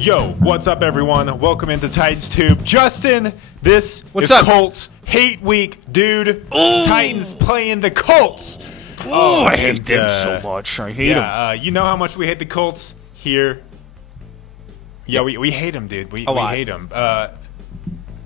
Yo, what's up, everyone? Welcome into Titans Tube. Justin, this is Colts hate week, dude. Ooh. Titans playing the Colts. Oh, I hate them so much. I hate them. You know how much we hate the Colts here. Yeah, we hate them, dude. We hate them.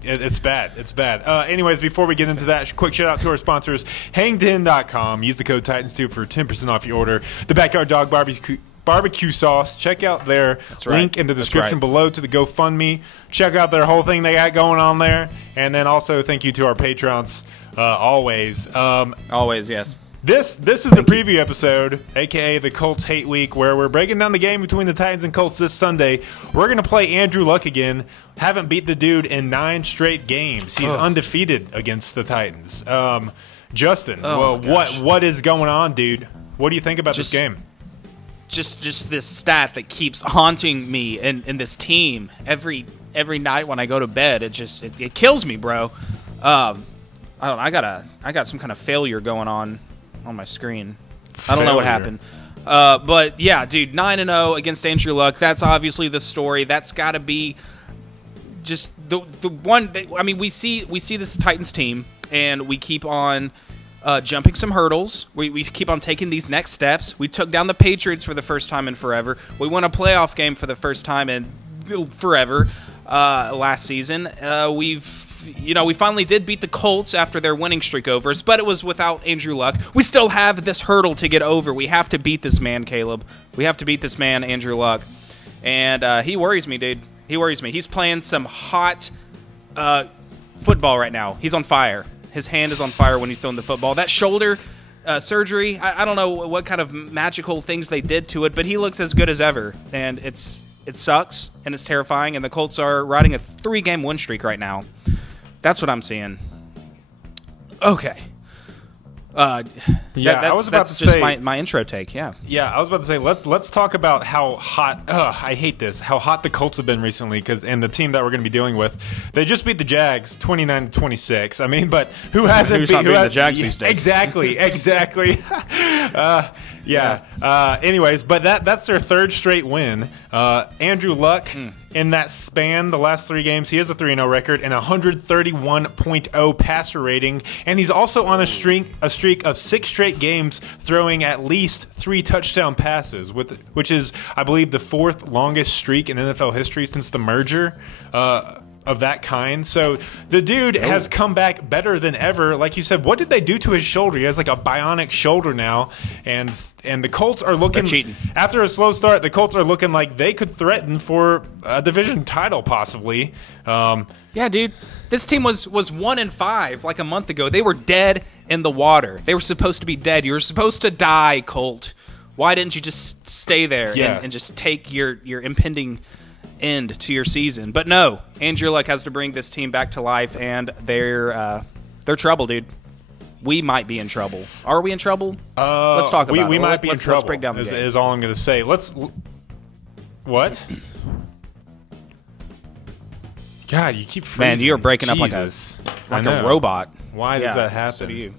It's bad. It's bad. Anyways, before we get into that, quick shout out to our sponsors, hangedin.com. Use the code TitansTube for 10% off your order. The Backyard Dog BBQ Sauce. Check out their link in the description below to the GoFundMe. Check out their whole thing they got going on there. And then also thank you to our patrons always. Always, yes. This is the preview episode, a.k.a. the Colts Hate Week, where we're breaking down the game between the Titans and Colts this Sunday. We're going to play Andrew Luck again. Haven't beat the dude in 9 straight games. He's undefeated against the Titans. Justin, what is going on, dude? What do you think about this game? Just this stat that keeps haunting me in this team every night when I go to bed. It kills me, bro. I got some kind of failure going on my screen. I don't know what happened. But yeah, dude, 9-0 against Andrew Luck. That's obviously the story. That's got to be just the one that, I mean, we see this Titans team and we keep on jumping some hurdles. We keep on taking these next steps. We took down the Patriots for the first time in forever. We won a playoff game for the first time in forever last season. We finally did beat the Colts after their winning streak overs, but it was without Andrew Luck. We still have this hurdle to get over. We have to beat this man, Caleb. We have to beat this man, Andrew Luck. And he worries me, dude. He worries me. He's playing some hot football right now. He's on fire. His hand is on fire when he's throwing the football. That shoulder surgery, I don't know what kind of magical things they did to it, but he looks as good as ever. And it sucks, and it's terrifying, and the Colts are riding a 3-game win streak right now. That's what I'm seeing. Okay. I was about to say just my intro take. Yeah, I was about to say let's talk about how hot. I hate this. How hot the Colts have been recently, and the team that we're going to be dealing with, they just beat the Jags 29-26. I mean, but who hasn't beating the Jags these days? Exactly. Anyways, but that's their 3rd straight win. Andrew Luck, in that span, the last 3 games, he has a 3-0 record and a 131.0 passer rating, and he's also on a streak of 6 straight games throwing at least 3 touchdown passes, which is, I believe, the 4th longest streak in NFL history since the merger of that kind. So the dude has come back better than ever. Like you said, what did they do to his shoulder? He has like a bionic shoulder now, and the Colts are looking, after a slow start, the Colts are looking like they could threaten for a division title possibly. Yeah, dude. This team was 1-5 like a month ago. They were dead in the water. They were supposed to be dead. You were supposed to die, Colt. Why didn't you just stay there and just take your impending end to your season? But no, Andrew Luck has to bring this team back to life, and they're trouble, dude. We might be in trouble. Are we in trouble? Let's talk about it. We might be in trouble. Let's break down the game. Is all I'm going to say. What? God, you keep freezing. Man, you're breaking up like a robot. Why does that happen? So do you.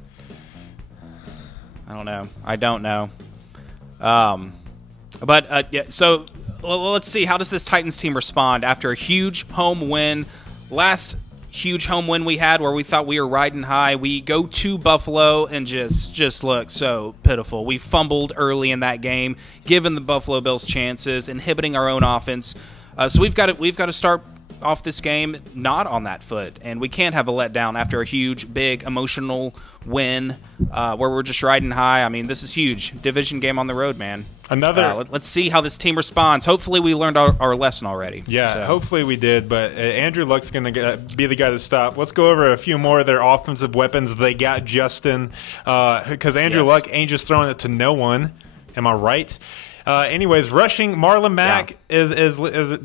I don't know. So let's see, how does this Titans team respond after a huge home win? Last huge home win we had, where we thought we were riding high, we go to Buffalo and just look so pitiful. We fumbled early in that game, giving the Buffalo Bills chances, inhibiting our own offense. So we've got to start off this game not on that foot, and we can't have a letdown after a huge, big, emotional win where we're just riding high. I mean, this is huge. Division game on the road, man. Let's see how this team responds. Hopefully we learned our lesson already. Yeah, hopefully we did, but Andrew Luck's going to be the guy to stop. Let's go over a few more of their offensive weapons they got, Justin, because Andrew Luck ain't just throwing it to no one. Am I right? Anyways, rushing, Marlon Mack is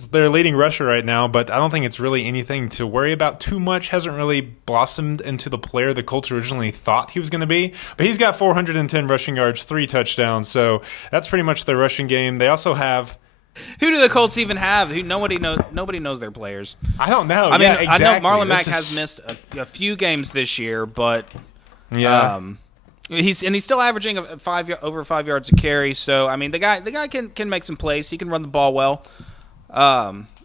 their leading rusher right now, but I don't think it's really anything to worry about too much. Hasn't really blossomed into the player the Colts originally thought he was going to be. But he's got 410 rushing yards, 3 touchdowns, so that's pretty much their rushing game. They also have... Who do the Colts even have? Nobody knows their players. I don't know. I mean, exactly. I know Marlon Mack has missed a few games this year, but... He's still averaging over 5 yards a carry. So I mean, the guy can make some plays. He can run the ball well.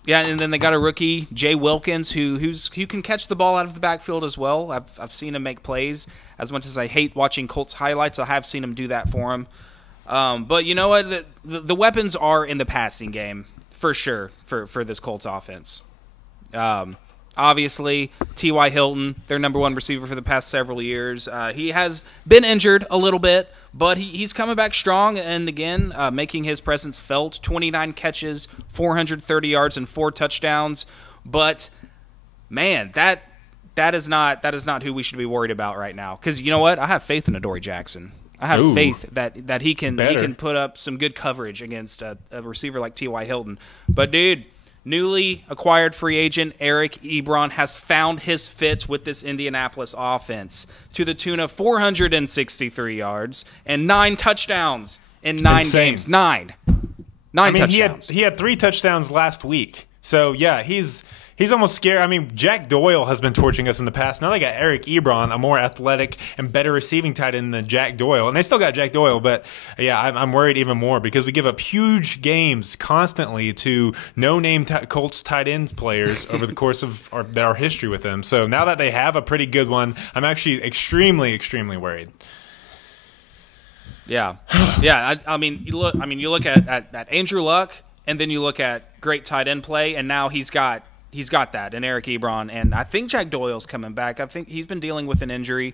Yeah, and then they got a rookie, Jay Wilkins, who can catch the ball out of the backfield as well. I've seen him make plays. As much as I hate watching Colts highlights, I have seen him do that for him. But you know what? The weapons are in the passing game for sure for this Colts offense. Obviously, T.Y. Hilton, their number one receiver for the past several years. He has been injured a little bit, but he's coming back strong and, again, making his presence felt. 29 catches, 430 yards, and 4 touchdowns. But, man, that is not who we should be worried about right now. Because you know what? I have faith in Adoree Jackson. I have faith that he can put up some good coverage against a receiver like T.Y. Hilton. But, dude, newly acquired free agent Eric Ebron has found his fit with this Indianapolis offense to the tune of 463 yards and 9 touchdowns in 9 games. Nine touchdowns. He had 3 touchdowns last week. So, yeah, he's almost scary. I mean, Jack Doyle has been torching us in the past. Now they got Eric Ebron, a more athletic and better receiving tight end than Jack Doyle. And they still got Jack Doyle, but, yeah, I'm worried even more because we give up huge games constantly to no-name Colts tight ends players over the course of our history with them. So now that they have a pretty good one, I'm actually extremely, extremely worried. Yeah. Yeah, I mean, you look at Andrew Luck, and then you look at great tight end play, and now he's got that in Eric Ebron, and I think Jack Doyle's coming back. I think he's been dealing with an injury,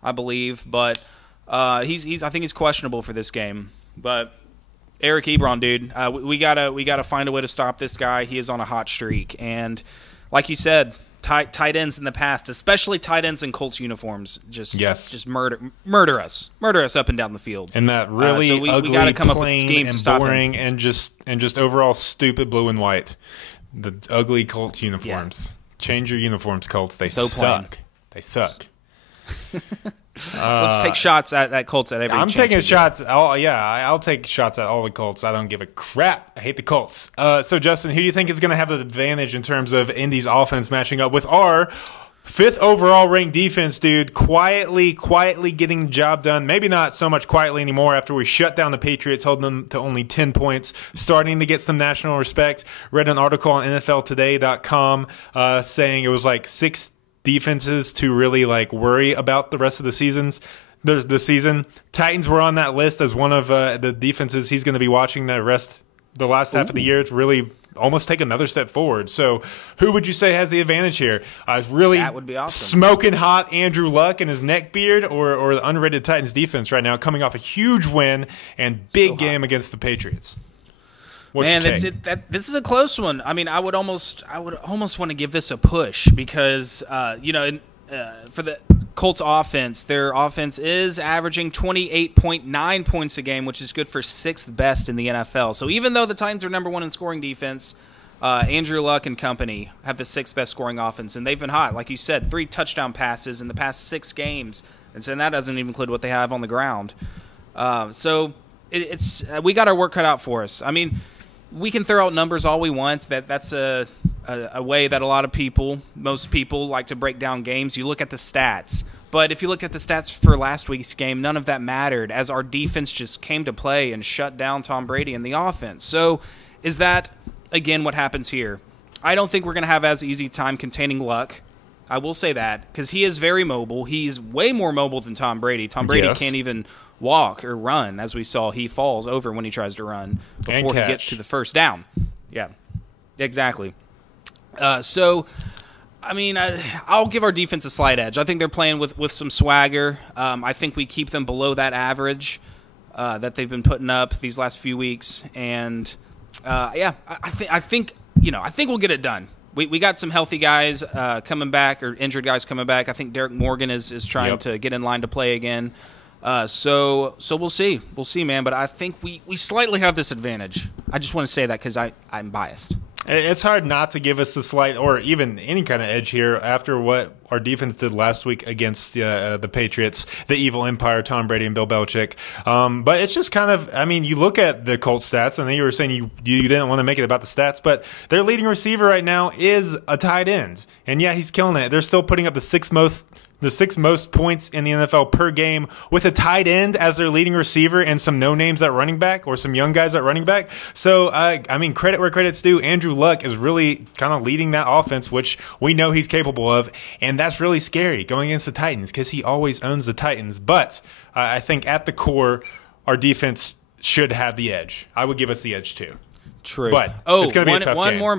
I believe, but I think he's questionable for this game. But Eric Ebron, dude, we gotta find a way to stop this guy. He is on a hot streak, and like you said, tight ends in the past, especially tight ends in Colts uniforms, just murder us up and down the field. And that really ugly, we gotta come up with a scheme to stop boring, him. and just overall stupid blue and white. The ugly Colts uniforms. Yeah. Change your uniforms, Colts. They suck. They suck. Let's take shots at Colts at every chance. I'm taking shots. I'll take shots at all the Colts. I don't give a crap. I hate the Colts. So, Justin, who do you think is going to have the advantage in terms of Indy's offense matching up with our 5th overall ranked defense, dude? Quietly getting the job done. Maybe not so much quietly anymore after we shut down the Patriots, holding them to only 10 points, starting to get some national respect. Read an article on NFLtoday.com saying it was like 6 defenses to really worry about the rest of the season. Titans were on that list as one of the defenses he's going to be watching the last half of the year to really almost take another step forward. So who would you say has the advantage here? Is really that would be awesome. Smoking hot Andrew Luck and his neck beard, or the underrated Titans defense right now coming off a huge win and big game against the Patriots? Man, this is a close one. I mean, I would almost want to give this a push because for the Colts offense, their offense is averaging 28.9 points a game, which is good for 6th best in the NFL. So even though the Titans are number 1 in scoring defense, Andrew Luck and company have the 6th best scoring offense, and they've been hot. Like you said, 3 touchdown passes in the past 6 games, and so that doesn't even include what they have on the ground. So we got our work cut out for us. I mean, we can throw out numbers all we want. That's a way that most people like to break down games. You look at the stats. But if you look at the stats for last week's game, none of that mattered as our defense just came to play and shut down Tom Brady and the offense. So is that, again, what happens here? I don't think we're going to have as easy time containing Luck. I will say that because he is very mobile. He's way more mobile than Tom Brady. Tom Brady can't even walk or run. As we saw, he falls over when he tries to run before he gets to the first down. Yeah, exactly. So, I mean, I'll give our defense a slight edge. I think they're playing with some swagger. I think we keep them below that average that they've been putting up these last few weeks. And, I think we'll get it done. We got some healthy guys coming back or injured guys coming back. I think Derek Morgan is trying to get in line to play again. So we'll see. We'll see, man. But I think we slightly have this advantage. I just want to say that because I'm biased. It's hard not to give us the slight or even any kind of edge here after what our defense did last week against the Patriots, the evil empire, Tom Brady and Bill Belichick. But it's just kind of, I mean, you look at the Colts stats, and you were saying you didn't want to make it about the stats, but their leading receiver right now is a tight end. And, yeah, he's killing it. They're still putting up the sixth the sixth most points in the NFL per game, with a tight end as their leading receiver and some no-names at running back or some young guys at running back. So, I mean, credit where credit's due. Andrew Luck is really kind of leading that offense, which we know he's capable of, and that's really scary going against the Titans because he always owns the Titans. But I think at the core, our defense should have the edge. I would give us the edge too. True. But it's going to be a tough game. One more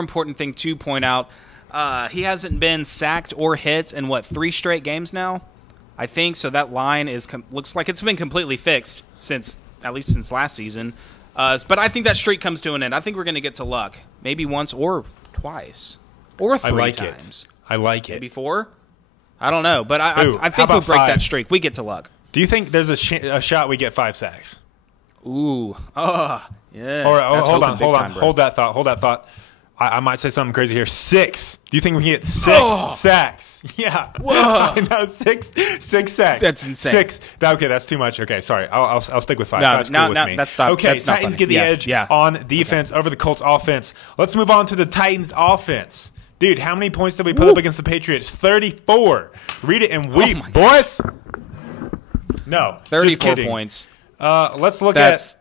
important thing to point out. He hasn't been sacked or hit in 3 straight games now, I think. So that line looks like it's been completely fixed at least since last season. But I think that streak comes to an end. I think we're going to get to Luck maybe once or twice or 3 times. I like it. Maybe 4. I don't know, but I think we'll break that streak. We get to Luck. Do you think there's a shot we get 5 sacks? Ooh, yeah. Or hold on. Hold that thought. I might say something crazy here. 6. Do you think we can get 6 sacks? Yeah. Whoa. I know, 6 sacks. That's insane. 6. Okay, that's too much. Okay, sorry. I'll stick with 5. No, that's cool with me. That's not. Okay, that's not Titans funny. get the edge on defense over the Colts offense. Let's move on to the Titans offense. Dude, how many points did we put up against the Patriots? 34. Read it and weep, boys. No, 34 points. Let's look at.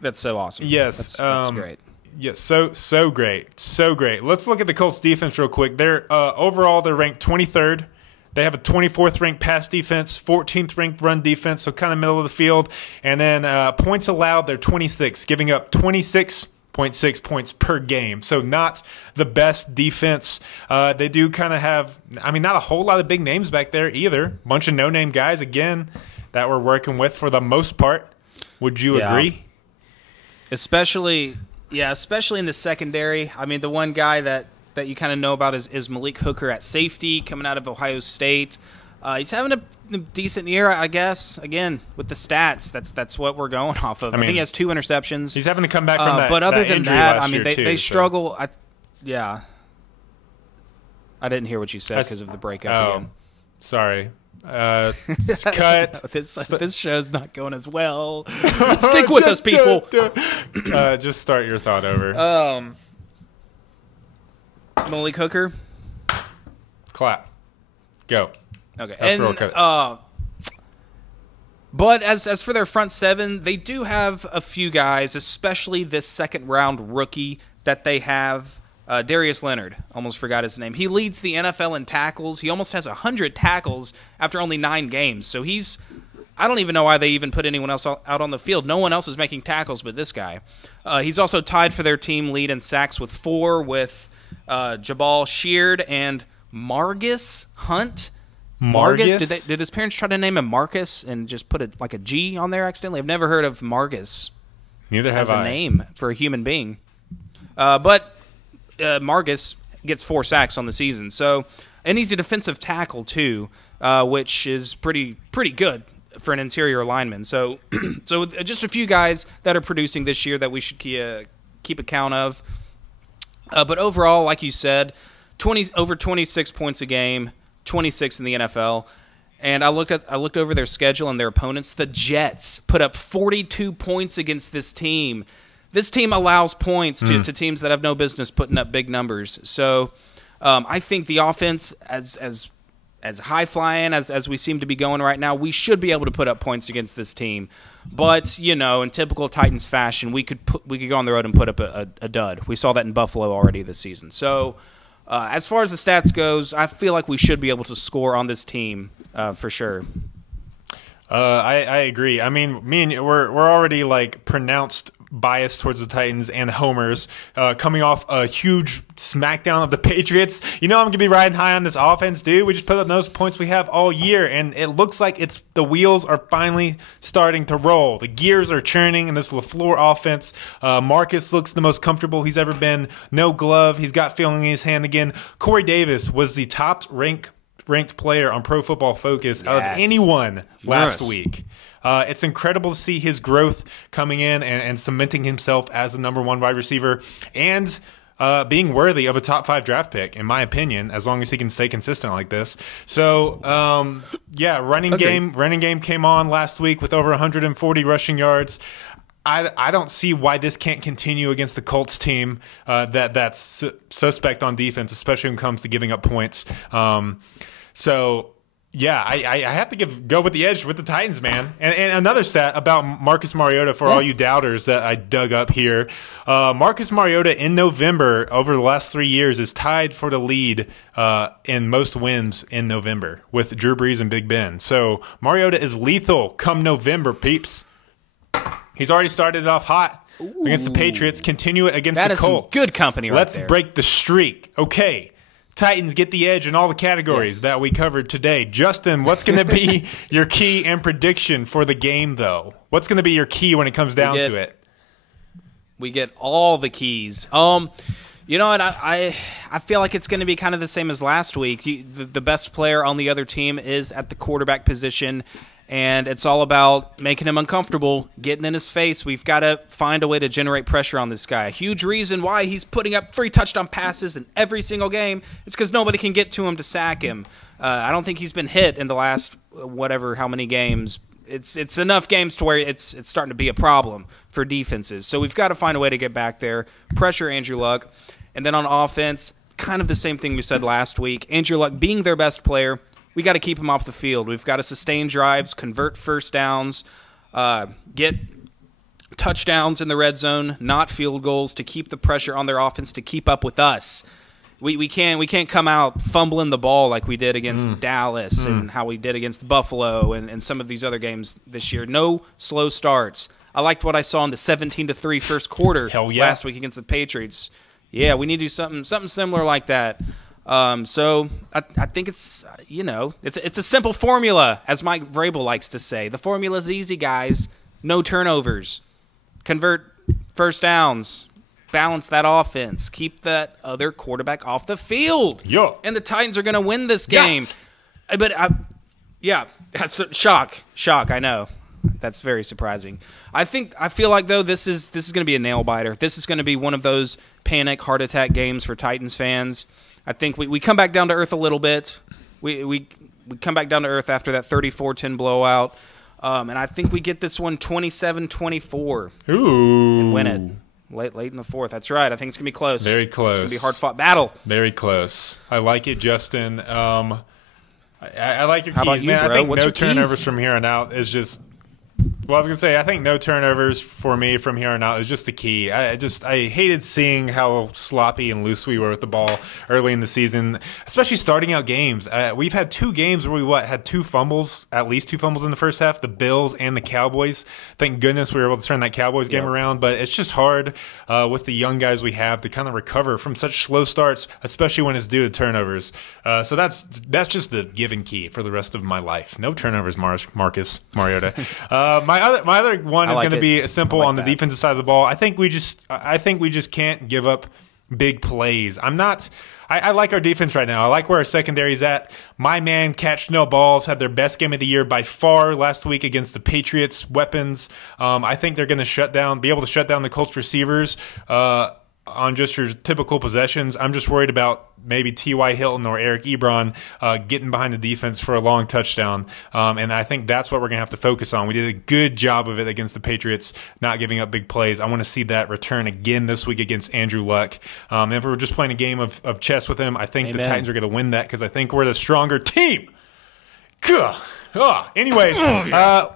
That's so awesome. Yes, that's great. Yes, so great. Let's look at the Colts defense real quick. They're overall they're ranked 23rd. They have a 24th ranked pass defense, 14th ranked run defense, so kind of middle of the field. And then points allowed, they're 26, giving up 26.6 points per game. So not the best defense. They do kind of have, not a whole lot of big names back there either. Bunch of no-name guys again that we're working with for the most part. Would you agree? Especially in the secondary. The one guy that you kind of know about is Malik Hooker at safety, coming out of Ohio State. He's having a decent year, I guess. Again, with the stats, that's what we're going off of. I think he has 2 interceptions. He's having to come back from that. But other than that, they so. struggle. I didn't hear what you said because of the breakup again. Sorry. Cut. This show's not going as well. Stick with us, people. Just start your thought over. Malik Hooker. Clap. Go. Okay. But as for their front 7, they do have a few guys, especially this second-round rookie that they have. Darius Leonard, almost forgot his name. He leads the NFL in tackles. He almost has 100 tackles after only 9 games. So I don't even know why they even put anyone else out on the field. No one else is making tackles but this guy. He's also tied for their team lead in sacks with 4 with Jabal Sheard and Margus Hunt. Margus? Did his parents try to name him Marcus and just put a G on there accidentally? I've never heard of Margus. Neither have as a name for a human being. But Margus gets 4 sacks on the season. So, and he's a defensive tackle too, which is pretty good for an interior lineman. So, so just a few guys that are producing this year that we should keep account of. But overall, like you said, over 26 points a game, 26 in the NFL. And I looked over their schedule and their opponents. The Jets put up 42 points against this team. This team allows points to teams that have no business putting up big numbers. So I think the offense, as high flying as we seem to be going right now, we should be able to put up points against this team. But in typical Titans fashion, we could go on the road and put up a dud. We saw that in Buffalo already this season. So as far as the stats goes, I feel like we should be able to score on this team for sure. I agree. Me and we're already pronounced bias towards the Titans and homers coming off a huge smackdown of the Patriots. I'm going to be riding high on this offense, dude. We just put up those points we have all year, and it looks like the wheels are finally starting to roll. The gears are churning in this LaFleur offense. Marcus looks the most comfortable he's ever been. No glove. He's got feeling in his hand again. Corey Davis was the top ranked player on Pro Football Focus out of anyone last week. It's incredible to see his growth coming in and cementing himself as the number 1 wide receiver and being worthy of a top 5 draft pick, in my opinion, as long as he can stay consistent like this. So, running game came on last week with over 140 rushing yards. I don't see why this can't continue against the Colts team that's suspect on defense, especially when it comes to giving up points. So yeah, I have to go with the edge with the Titans, man. And another stat about Marcus Mariota for all you doubters that I dug up here. Marcus Mariota in November over the last 3 years is tied for the lead in most wins in November with Drew Brees and Big Ben. So Mariota is lethal come November, peeps. He's already started it off hot against the Patriots. Continue it against the Colts. That is some good company right there. Let's break the streak. Okay. Titans get the edge in all the categories that we covered today. Justin, what's going to be your key and prediction for the game, though? What's going to be your key when it comes down to it? We get all the keys. You know what? I feel like it's going to be kind of the same as last week. The best player on the other team is at the quarterback position, and it's all about making him uncomfortable, getting in his face. We've got to find a way to generate pressure on this guy. A huge reason why he's putting up 3 touchdown passes in every single game is because nobody can get to him to sack him. I don't think he's been hit in the last how many games. It's enough games to where it's starting to be a problem for defenses. So we've got to find a way to get back there, pressure Andrew Luck. And then on offense, kind of the same thing we said last week. Andrew Luck being their best player, we got to keep him off the field. We've got to sustain drives, convert first downs, get touchdowns in the red zone, not field goals, to keep the pressure on their offense to keep up with us. We can't come out fumbling the ball like we did against Dallas and how we did against Buffalo and some of these other games this year. No slow starts. I liked what I saw in the 17-3 first quarter last week against the Patriots. Yeah, we need to do something similar like that. So I think it's a simple formula, as Mike Vrabel likes to say. The formula's easy, guys. No turnovers. Convert first downs. Balance that offense. Keep that other quarterback off the field. Yeah. And the Titans are going to win this game. Yes. But that's a shock. I know. That's very surprising. I feel like though this is going to be a nail biter. This is going to be one of those panic heart attack games for Titans fans. I think we come back down to earth a little bit. We come back down to earth after that 34-10 blowout. And I think we get this one 27-24. Ooh. And win it. Late in the fourth. That's right. I think it's going to be close. Very close. It's going to be a hard-fought battle. Very close. I like it, Justin. I like your keys, How about you, man. bro? I think What's no your keys? turnovers from here on out is just – well, I was going to say, I think no turnovers for me from here on out is just the key. I hated seeing how sloppy and loose we were with the ball early in the season, especially starting out games. We've had 2 games where we had 2 fumbles, at least 2 fumbles in the first half, the Bills and the Cowboys. Thank goodness we were able to turn that Cowboys game around, but it's just hard with the young guys we have to kind of recover from such slow starts, especially when it's due to turnovers. So that's just the given key for the rest of my life. No turnovers, Marcus Mariota. My other one is going to be simple on the defensive side of the ball. I think we just can't give up big plays. I like our defense right now. I like where our secondary's at. My man, Catch No Balls, had their best game of the year by far last week against the Patriots. Weapons. I think they're going to be able to shut down the Colts receivers on just your typical possessions. I'm just worried about maybe T.Y. Hilton or Eric Ebron getting behind the defense for a long touchdown. And I think that's what we're going to have to focus on. We did a good job of it against the Patriots, not giving up big plays. I want to see that return again this week against Andrew Luck. If we're just playing a game of chess with him, I think the Titans are going to win that because I think we're the stronger team. Anyways,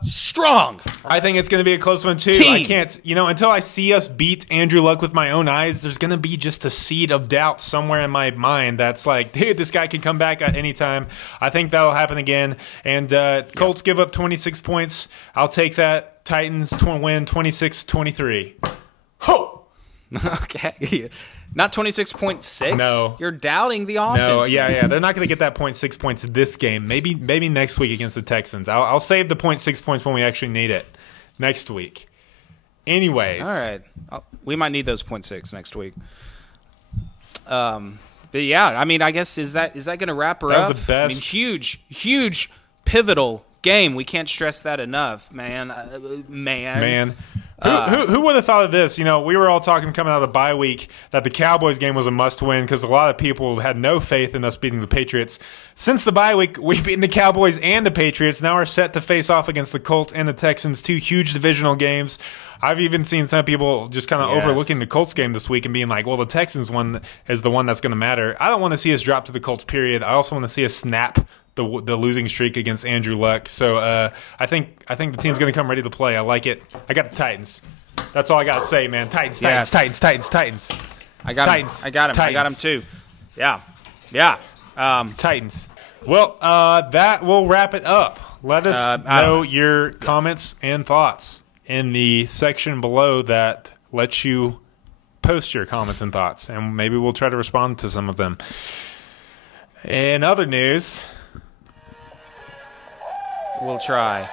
strong. I think it's going to be a close one too. I can't, until I see us beat Andrew Luck with my own eyes, there's going to be just a seed of doubt somewhere in my mind that's like, dude, this guy can come back at any time. I think that'll happen again. And Colts give up 26 points. I'll take that. Titans win 26-23. Ho! Okay. Not 26.6? No. You're doubting the offense. No, yeah. They're not going to get that 0.6 points this game. Maybe next week against the Texans. I'll save the 0.6 points when we actually need it next week. Anyways. All right. We might need those 0.6 next week. But yeah, I mean, I guess is that going to wrap her up? That was the best. I mean, huge, pivotal game. We can't stress that enough, man. Who would have thought of this? You know, we were all talking coming out of the bye week that the Cowboys game was a must-win because a lot of people had no faith in us beating the Patriots. Since the bye week, we've beaten the Cowboys and the Patriots. Now we're set to face off against the Colts and the Texans, 2 huge divisional games. I've even seen some people just kind of overlooking the Colts game this week and being like, well, the Texans one is the one that's going to matter. I don't want to see us drop to the Colts, period. I also want to see us snap the losing streak against Andrew Luck. So I think the team's going to come ready to play. I like it. I got the Titans. That's all I got to say, man. Titans. I got him. I got him too. Yeah. Titans. Well, that will wrap it up. Let us know your comments and thoughts in the section below that lets you post your comments and thoughts, and maybe we'll try to respond to some of them. In other news, we'll try.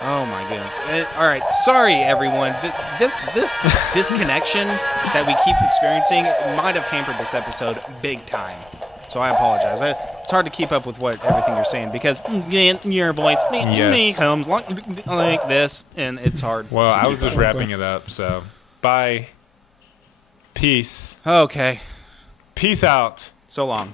Oh my goodness! All right, sorry everyone. This disconnection that we keep experiencing might have hampered this episode big time. So I apologize. It's hard to keep up with everything you're saying because your voice comes like this, and it's hard. Well, I was just wrapping it up. So, bye. Peace. Okay. Peace out. So long.